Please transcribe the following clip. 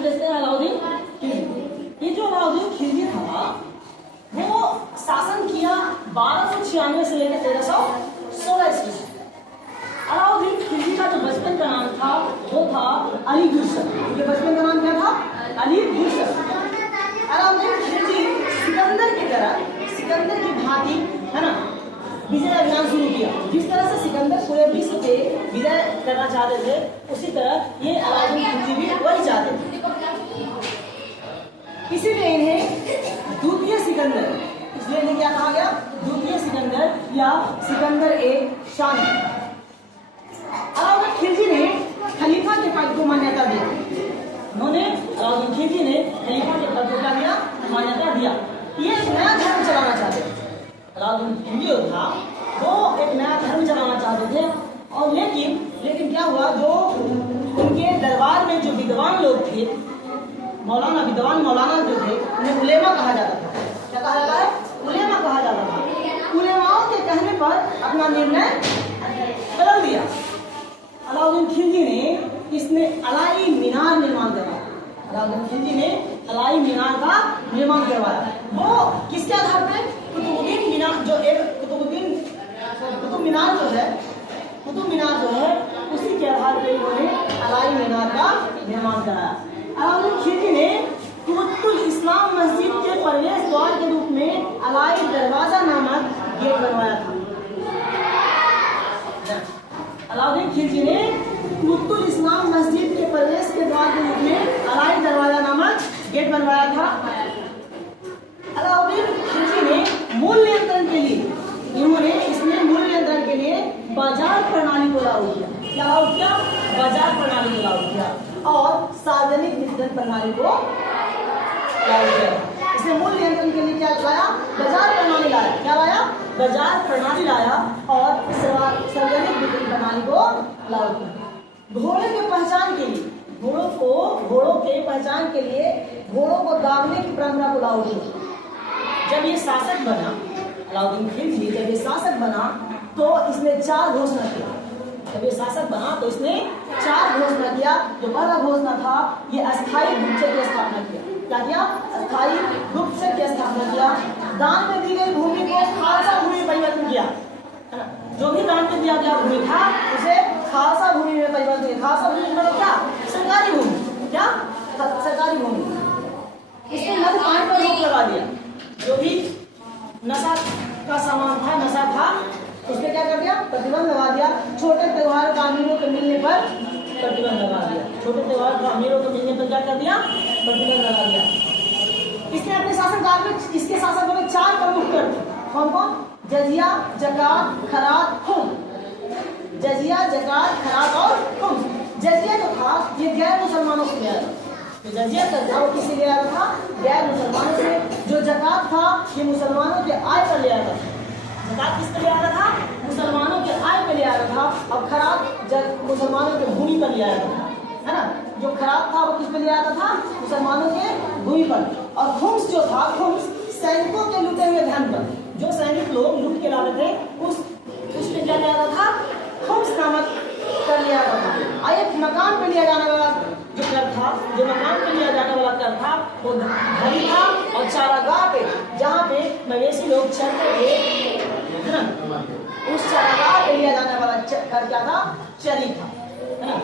नाम कहते हैं अलाउद्दीन खिलजी। ये जो अलाउद्दीन खिलजी था वो शासन किया 1296 से लेकर 1316 ईस्वी से। अलाउद्दीन खिलजी का जो बचपन का नाम था वो था अली गुरशद। उनके बचपन का नाम क्या था? अली गुरशद। अलाउद्दीन खिलजी सिकंदर की तरह, सिकंदर की भांति, है ना, विजय अभियान शुरू किया। जिस तरह से सिकंदर पूरे विश्व पे विजय करना चाहते थे, उसी तरह ये अलाउद्दीन खिलजी भी वही चाहते थे। इसीलिए इन्हें द्वितीय सिकंदर, इसलिए इन्हें क्या कहा गया? द्वितीय सिकंदर या सिकंदर ए शाही। अलाउद्दीन खिलजी ने खलीफा के पद को मान्यता दी। उन्होंने, अलाउद्दीन खिलजी ने खलीफा के पद को क्या दिया? मान्यता दिया। ये एक नया धर्म चलाना चाहते थे। अलाउद्दीन खिलजी जो था वो एक नया धर्म चलाना चाहते थे। और लेकिन क्या हुआ, जो उनके दरबार में जो विद्वान लोग थे, विद्वान मौलाना जो थे, उन्हें उलेमा कहा जाता था। क्या कहा जाता है? उलेमा कहा जाता था। उलेमाओं के कहने पर अपना निर्णय बदल दिया। अलाउद्दीन खिलजी ने इसमें अलाई मीनार निर्माण करवाया। अलाउद्दीन खिलजी ने अलाई मीनार का निर्माण करवाया। वो किसके आधार पर? कुतुबुद्दीन मीनार, जो एक कुतुब मीनार जो है उसी के आधार पर उन्होंने अलाई मीनार का निर्माण कराया। अलाउद्दीन खिलजी ने कुतुबुल इस्लाम मस्जिद के प्रवेश द्वार के रूप में अलाई दरवाजा नामक गेट बनवाया था। अलाउद्दीन खिलजी ने कुतुबुल इस्लाम मस्जिद के प्रवेश के द्वार के रूप में अलाई दरवाजा नामक गेट बनवाया था। अलाउद्दीन खिलजी ने मूल नियंत्रण के लिए, इसने मूल नियंत्रण के लिए बाजार प्रणाली को लागू किया। क्या लागू किया? बाजार प्रणाली को लागू किया और सार्वजनिक वितरण प्रणाली को लागू किया। इसने मूल नियंत्रण के लिए क्या लाया? बाजार प्रणाली लाया। क्या लाया? बाजार प्रणाली लाया और सार्वजनिक वितरण प्रणाली को लागू किया। घोड़े के पहचान के लिए, घोड़ों के पहचान के लिए घोड़ों को दागने की परंपरा को लागू किया। जब ये शासक बना, अलाउद्दीन खिलजी जब ये शासक बना तो इसने 4 घोषणा किया। जब ये शासक बना तो इसने 4 घोषणा किया। जो पहला घोषणा था, ये अस्थायी गुप्तचर की स्थापना किया। क्या किया? अस्थायी गुप्तचर की स्थापना किया। दान में दी गई भूमि को खालसा भूमि में परिवर्तन किया, है ना। जो भी दान में दिया गया भूमि था उसे खालसा भूमि में परिवर्तन किया। खालसा भूमि मतलब क्या? सरकारी भूमि। क्या? सरकारी भूमि। इसने मद्यपान पर रोक लगा दिया। जो भी नशा का सामान था, नशा था, उसमें क्या कर दिया? प्रतिबंध लगा दिया। छोटे त्योहार का अमीरों को मिलने पर प्रतिबंध लगा दिया। छोटे त्योहार का अमीरों को मिलने पर क्या कर दिया? प्रतिबंध लगा दिया। इसने अपने शासनकाल में, इसके शासकों में 4 प्रमुख कर थे। कौन कौन? जजिया, जकात, खरात, खुम्स। जजिया, जकात, खरात और खुम्स। जजिया जो था ये गैर मुसलमानों से लिया था। जो जजिया था वो किससे लिया था? गैर मुसलमानों से। जो जकात था ये मुसलमानों के आय पर लिया था। जकात किस पे लिया था? मुसलमानों के आय पे लिया था। और खरात मुसलमानों के भूमि पर लिया था, है ना। जो खरात था वो किस पे लिया था? मुसलमानों के भूमि पर। और खुम्स जो था, खुम्स सैनिकों के लूटे हुए धन पर, जो सैनिक लोग लूट के लाते थे उस पे क्या लिया था? खुम्स नामक कर लिया था। और एक मकान पे लिया जाने वाला जो कर था, जो मकान पे लिया जाने वाला कर था वो घड़ी था और चारागाह पे, जहाँ पे मवेशी लोग चरते थे, है ना, उस चारागाह पे लिया जाने वाला कर क्या था? चरी था, है ना।